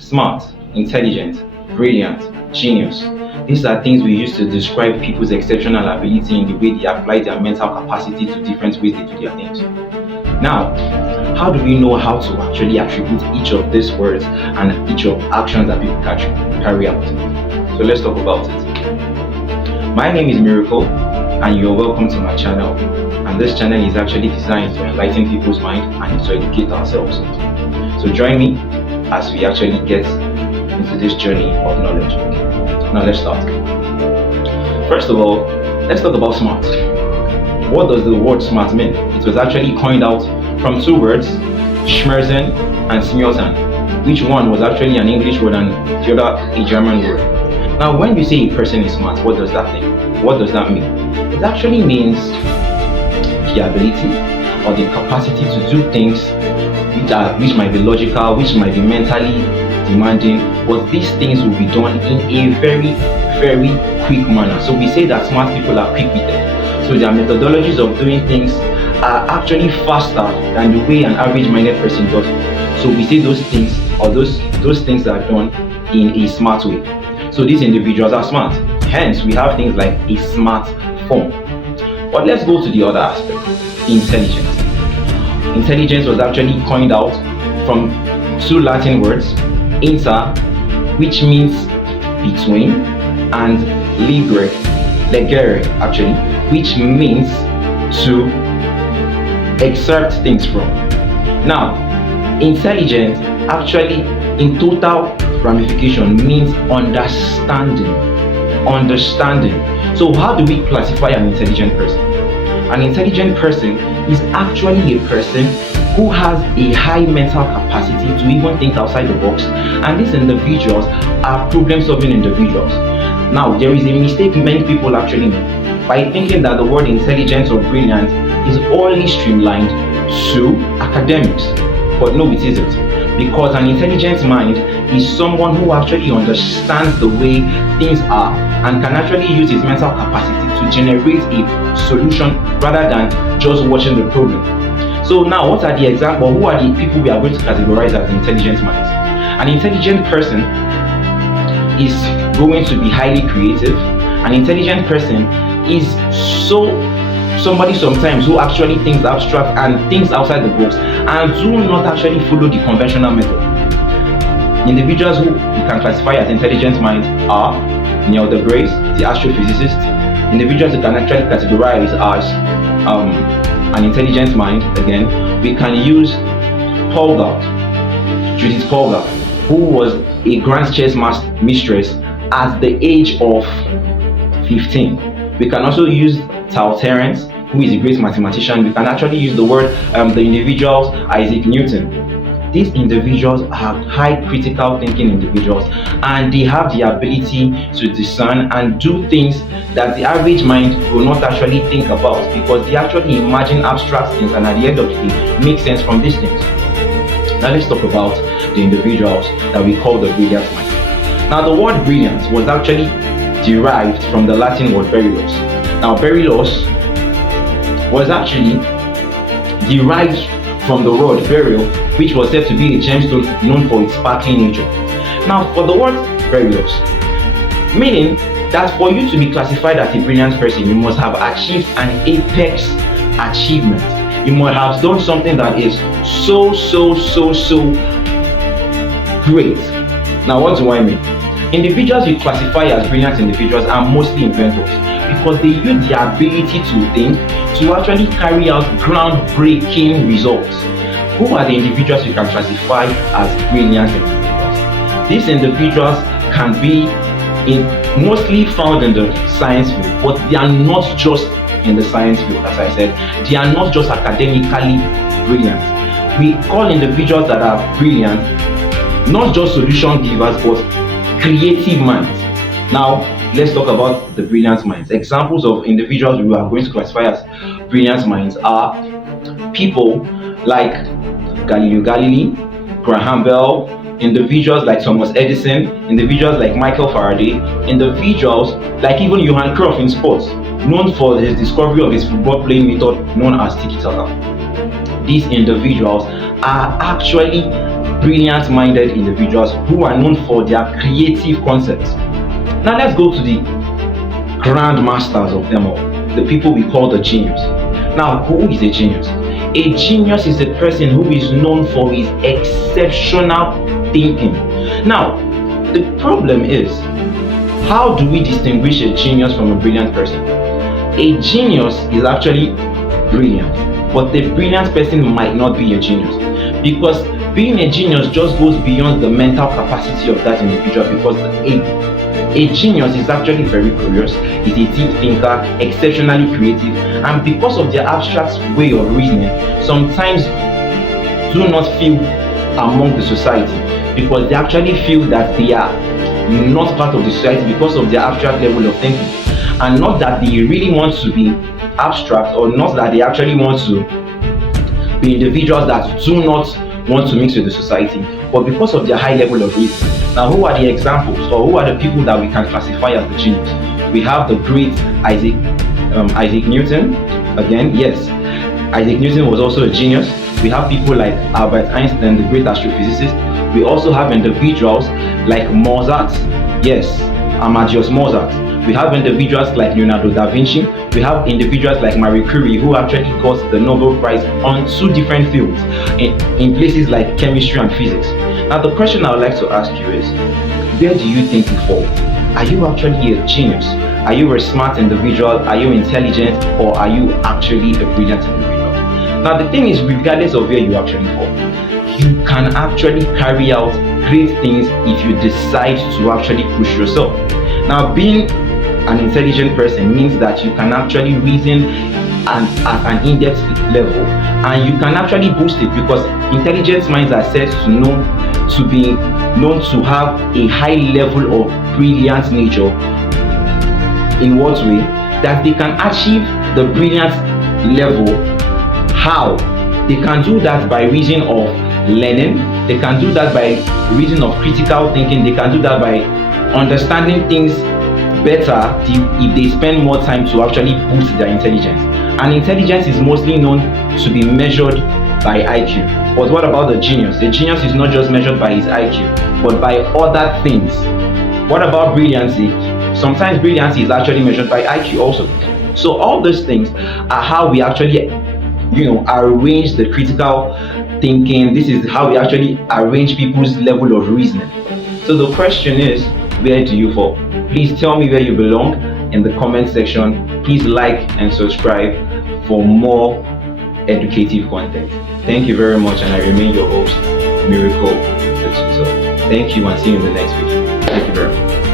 Smart, intelligent, brilliant, genius. These are things we use to describe people's exceptional ability in the way they apply their mental capacity to different ways they do their things. Now, how do we know how to actually attribute each of these words and each of actions that people can carry out? So let's talk about it. My name is Miracle, and you're welcome to my channel. And this channel is actually designed to enlighten people's mind and to educate ourselves. So join me as we actually get into this journey of knowledge. Now let's start. First of all, let's talk about smart. What does the word smart mean? It was actually coined out from two words, schmerzen and smiotan. Which one was actually an English word and the other a German word. Now when we say a person is smart, what does that mean? What does that mean? It actually means the ability or the capacity to do things which might be logical, which might be mentally demanding, but these things will be done in a very, very quick manner. So we say that smart people are quick-witted. So their methodologies of doing things are actually faster than the way an average-minded person does it. So we say those things or those things are done in a smart way. So these individuals are smart. Hence, we have things like a smart phone. But let's go to the other aspect, intelligence. Intelligence was actually coined out from two Latin words, inter, which means between, and legere actually, which means to exert things from. Now, intelligent actually in total ramification means understanding. So how do we classify an intelligent person? An intelligent person is actually a person who has a high mental capacity to even think outside the box, and these individuals are problem-solving individuals. Now, there is a mistake many people actually make by thinking that the word intelligent or brilliant is only streamlined to academics, but no, it isn't, because an intelligent mind is someone who actually understands the way things are and can actually use his mental capacity to generate a solution rather than just watching the problem. So now, what are the examples? Who are the people we are going to categorize as intelligent minds? An intelligent person is going to be highly creative. An intelligent person is somebody sometimes who actually thinks abstract and thinks outside the box and do not actually follow the conventional method. Individuals who you can classify as intelligent minds are Neil deGrasse, the astrophysicist. Individuals you can actually categorize as an intelligent mind. Again, we can use Judith Polgar, who was a grand chess mistress at the age of 15. We can also use Tal Terence, who is a great mathematician. We can actually use the word, the individuals, Isaac Newton. These individuals are high critical thinking individuals, and they have the ability to discern and do things that the average mind will not actually think about, because they actually imagine abstract things and at the end of the day make sense from these things. Now let's talk about the individuals that we call the brilliant mind. Now the word brilliant was actually derived from the Latin word berylos. Now berylos was actually derived from the word beryl, which was said to be a gemstone known for its sparkling nature. Now, for the word berylos, meaning that for you to be classified as a brilliant person, you must have achieved an apex achievement. You must have done something that is so great. Now, what do I mean? Individuals we classify as brilliant individuals are mostly inventors, because they use their ability to think to actually carry out groundbreaking results. Who are the individuals you can classify as brilliant individuals? These individuals can be mostly found in the science field, but they are not just in the science field. As I said, they are not just academically brilliant. We call individuals that are brilliant not just solution givers, but creative minds. Now, let's talk about the brilliant minds. Examples of individuals we are going to classify as brilliant minds are people like Galileo Galilei, Graham Bell, individuals like Thomas Edison, individuals like Michael Faraday, individuals like even Johan Cruyff in sports, known for his discovery of his football playing method known as tiki-taka. these individuals are actually brilliant-minded individuals who are known for their creative concepts. Now let's go to the grand masters of them all, the people we call the genius. Now, who is a genius? A genius is a person who is known for his exceptional thinking. Now, the problem is, how do we distinguish a genius from a brilliant person? A genius is actually brilliant, but the brilliant person might not be a genius, because being a genius just goes beyond the mental capacity of that individual, because a genius is actually very curious, is a deep thinker, exceptionally creative, and because of their abstract way of reasoning, sometimes do not feel among the society, because they actually feel that they are not part of the society because of their abstract level of thinking, and not that they really want to be abstract, or not that they actually want to be individuals that do not want to mix with the society, but because of their high level of reasoning. Now, who are the examples, or who are the people that we can classify as the genius? We have the great Isaac Newton. Again, yes, Isaac Newton was also a genius. We have people like Albert Einstein, the great astrophysicist. We also have individuals like Mozart. Yes, Amadeus Mozart. We have individuals like Leonardo da Vinci. We have individuals like Marie Curie, who actually got the Nobel Prize on 2 different fields, in places like chemistry and physics. Now, the question I would like to ask you is, where do you think you fall? Are you actually a genius? Are you a smart individual? Are you intelligent? Or are you actually a brilliant individual? Now, the thing is, regardless of where you actually fall, you can actually carry out great things if you decide to actually push yourself. Now, being an intelligent person means that you can actually reason at an in-depth level, and you can actually boost it, because intelligent minds are said to be known to have a high level of brilliant nature. In what way? That they can achieve the brilliant level. How? They can do that by reason of learning. They can do that by reason of critical thinking. They can do that by understanding things better if they spend more time to actually boost their intelligence. And intelligence is mostly known to be measured by IQ. But what about the genius? The genius is not just measured by his IQ, but by other things. What about brilliancy? Sometimes brilliancy is actually measured by IQ also. So all those things are how we actually arrange the critical thinking. This is how we actually arrange people's level of reasoning. So the question is, where do you fall? Please tell me where you belong in the comment section. Please like and subscribe for more educative content. Thank you very much, and I remain your host, Miracle the Tutor. Thank you, and see you in the next video. Thank you very much.